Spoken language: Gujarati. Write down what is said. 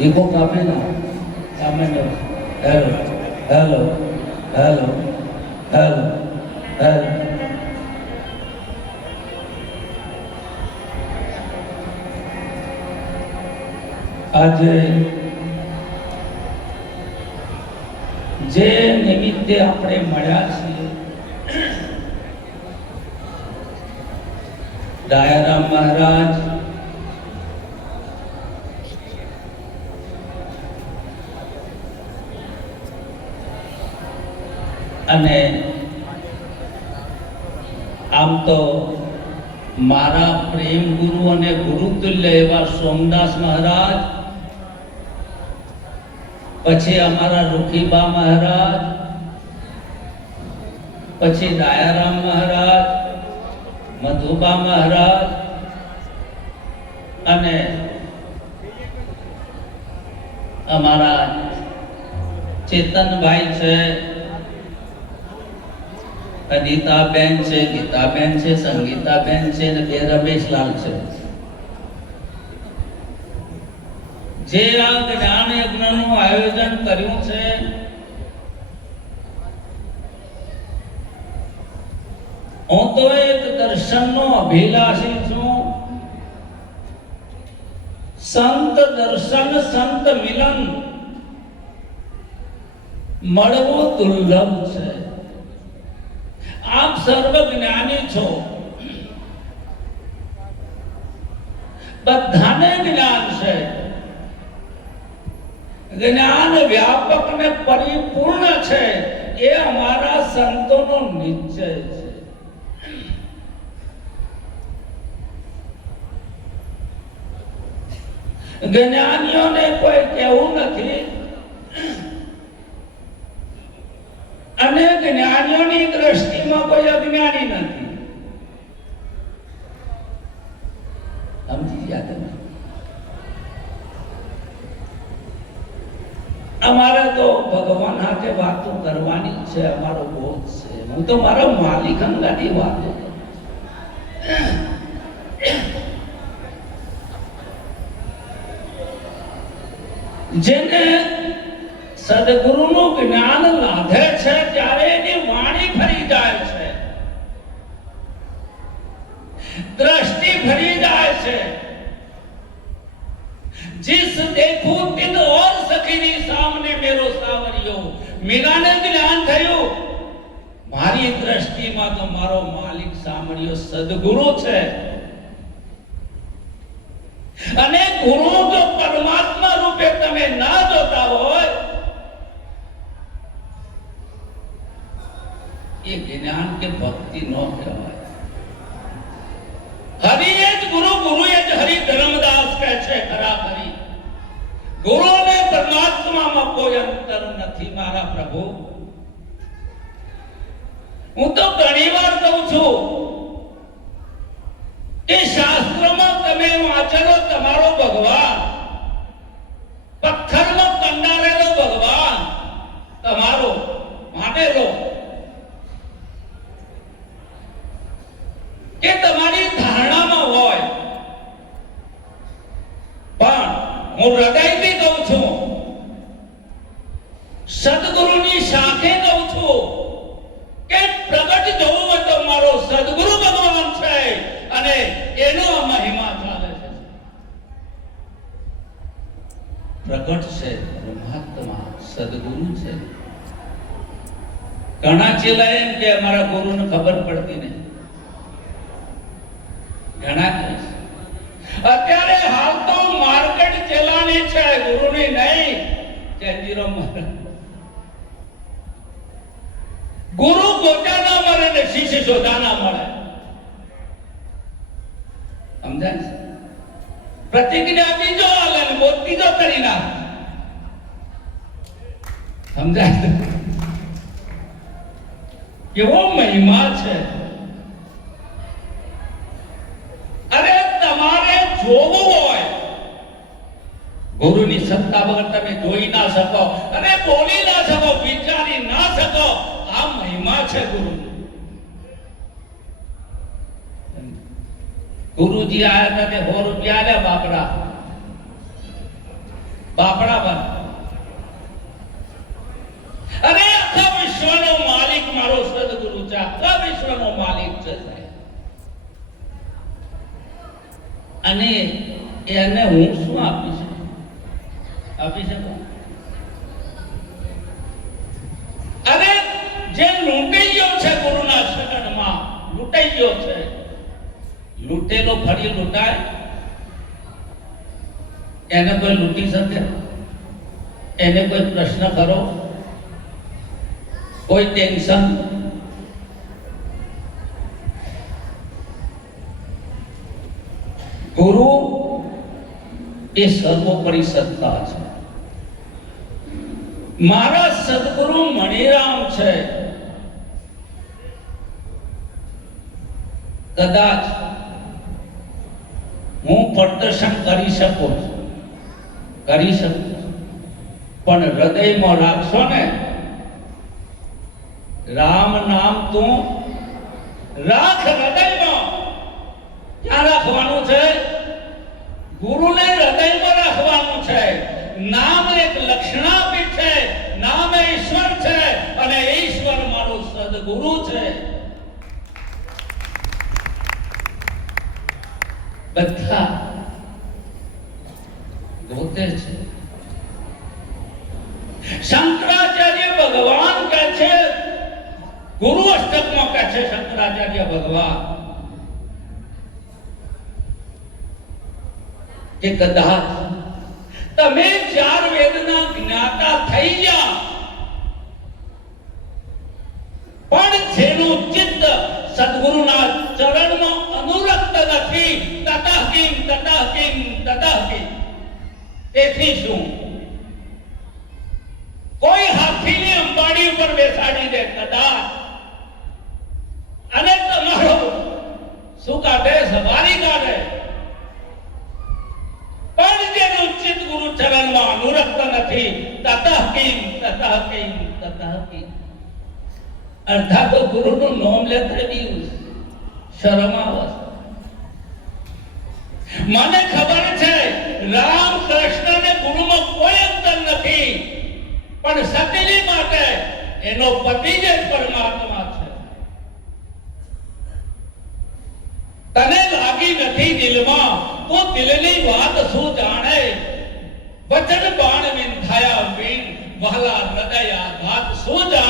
ઈકો કાપી ના સામાન્ય hello hello hello hello hello આજે જે નિમિત્તે આપણે મળ્યા છીએ ડાયારામ મહારાજ અને આમ તો મારા પ્રેમ ગુરુ અને ગુરુતુલ્ય એવા સોમદાસ મહારાજ, પછી અમારા રૂખીબા મહારાજ, પછી ડાયારામ મહારાજ, મધુબા મહારાજ અને અમારા ચેતનભાઈ છે, અનિતાબેન છે, ગીતાબેન છે, સંગીતાબેન છે અને બે રમેશલાલ છે. જે આ જ્ઞાન યજ્ઞનું આયોજન કર્યું છે હું તો એક દર્શનનો અભિલાષી છું. સંત દર્શન સંત મિલન મળવું દુર્લભ છે. આપ સર્વ જ્ઞાની છો, બધાને જ્ઞાન છે. જ્ઞાન વ્યાપક ને પરિપૂર્ણ છે એ અમારા સંતોનો નિશ્ચય છે. જ્ઞાનીઓને કોઈ કહેવું નથી અને જ્ઞાનીઓની દ્રષ્ટિમાં કોઈ અજ્ઞાની નથી. સમજી ગયા તમે? અમારે તો ભગવાન સાથે વાતો કરવાની છે, અમારો બોધ છે. હું તો મારા માલિક અંગાની વાતો કરું. જેને સદગુરુનું જ્ઞાન લાધે છે ત્યારે એની વાણી ફરી જાય છે, દ્રષ્ટિ ફરી જાય છે. जिस देखूं तिन और सखीनी सामने मेरो सावरियो. मीराने જ્ઞાન થયું, મારી દ્રષ્ટિમાં તો મારો માલિક સામરિયો સદગુરુ છે. અને ગુરુ જો પરમાત્મા રૂપે તમે ના જોતા હોય એ જ્ઞાન કે ભક્તિ ન કહેવાય. હરિ એ જ ગુરુ, ગુરુ એ જ હરિ. ધર્મદાસ કહે છે ખરા ખરી, ગુરુ અને પરમાત્મામાં કોઈ અંતર નથી મારા પ્રભુ. હું તો ઘણી વાર કહું છું કે શાસ્ત્રમાં તમે વાંચેલો તમારો ભગવાન, પથ્થરમાં કંડારેલો ભગવાન તમારો માનેલો કે તમારી ધારણામાં હોય, પણ હું હૃદયથી કહું છું, સદગુરુની સાથે કહું છું કે પ્રગટ જવું હોય તો મારો સદગુરુ ભગવાન છે અને એનો મહિમા ચાલે છે. પ્રગટ છે પરમાત્મા, સદગુરુ છે. ઘણા ચેલા એમ કે અમારા ગુરુને ખબર પડતી નહીં. ઘણા અત્યારે હાલ તો માર્કેટ ચેલાની છે, ગુરુની નહીં. ચેન્જીરો ગુરુ ગોટા ના મળે ને શિષ્ય શોધા ના મળે. સમજાય? પ્રતિજ્ઞા બીજો હાલે ને બોધ ત્રીજો કરી નાખે. સમજાય? કેવો મહિમા છે. અરે તમારે જોવું હોય, ગુરુની સત્તા વગર તમે જોઈ ના શકો અને બોલી ના શકો, વિચારી ના શકો. આ મહિમા છે ગુરુ. ગુરુજી આયા હતા તે 100 રૂપિયા આલ્યા બાપડા. બાપડા બન. અરે આખા વિશ્વનો માલિક મારો સદગુરુ છે, આખા વિશ્વનો માલિક છે સાહેબ. અને એને હું શું આપી શકું? અરે જે લૂંટાઈ ગયો છે ગુરુના શરણમાં, લૂંટાઈ ગયો છે. લૂંટેલો ફરી લૂંટાય? એને કોઈ લૂંટી શકે? એને કોઈ પ્રશ્ન કરો? કોઈ ટેન્શન? ગુરુ એ સર્વોપરી સત્તા છે. મારા સદગુરુ મણિરામ છે. કદાચ હું પ્રદર્શન કરી શકું છું, પણ હૃદયમાં રાખશો ને, રામ નામ તું રાખ હૃદયમાં. ક્યાં રાખવાનું છે? ગુરુને હૃદયમાં રાખવાનું છે. નામ એક લક્ષણાપી છે, નામ એ ઈશ્વર છે, અને ઈશ્વર મારો સદગુરુ છે. બધા ગોતે છે. શંકરાચાર્ય ભગવાન કહે છે, ગુરુ અષ્ટકમાં કહે છે શંકરાચાર્ય ભગવાન કે કદાચ તમે ચાર વેદના જ્ઞાતા થઈ ગયા, પણ જેનું ચિત્ત સદગુરુના ચરણમાં અનુરક્ત નથી, તતઃ કિમ તતઃ કિમ તતઃ કિમ. તેથી શું? કોઈ હાથીને અંબાડી ઉપર બેસાડી દે કદાચ, અને તમારો શું કાઢે? સવારી કાઢે. પણ જેનું ચિત્ત ગુરુ ચરણમાં અનુરક્ત નથી, તતઃ કિમ તતઃ કિમ તતઃ કિમ. અર્થાત તો ગુરુનું નામ લેતા બી શરમ આવે. મને ખબર છે રામ કૃષ્ણ ને ગુરુમાં કોઈ અંતર નથી, પણ સતીની માટે એનો પતિ જ પરમાત્મા છે. તને લાગી નથી દિલમાં, તો દિલની વાત શું જાણે? વચન બાણ વિંધાયા વીણ, વહલા હૃદય આઘાત શું જાણે?